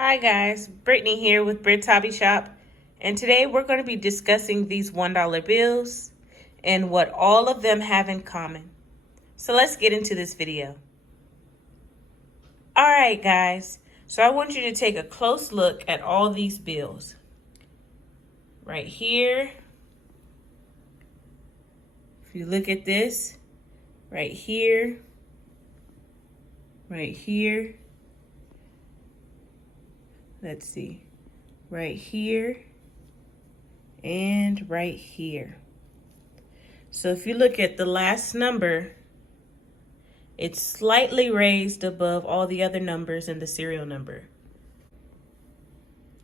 Hi guys, Brittany here with Brit's Hobby Shop, and today we're going to be discussing these $1 bills and what all of them have in common. So let's get into this video. Alright guys, so I want you to take a close look at all these bills. Right here, if you look at this, right here, right here, let's see, right here, and right here. So if you look at the last number, it's slightly raised above all the other numbers in the serial number.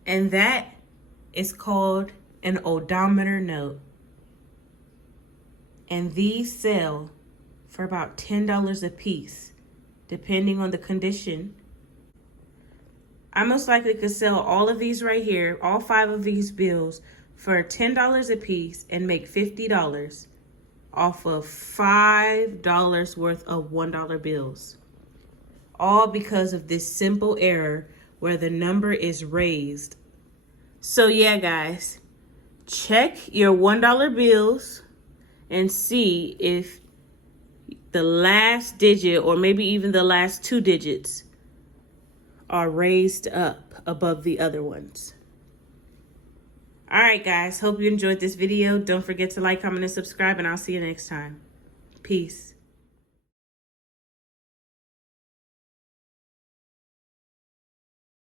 And that is called an odometer note. And these sell for about $10 a piece, depending on the condition. I most likely could sell all of these right here, all 5 of these bills, for $10 a piece and make $50 off of $5 worth of $1 bills. All because of this simple error where the number is raised. So yeah, guys, check your $1 bills and see if the last digit or maybe even the last 2 digits are raised up above the other ones. All right, guys, hope you enjoyed this video. Don't forget to like, comment, and subscribe, and I'll see you next time. Peace.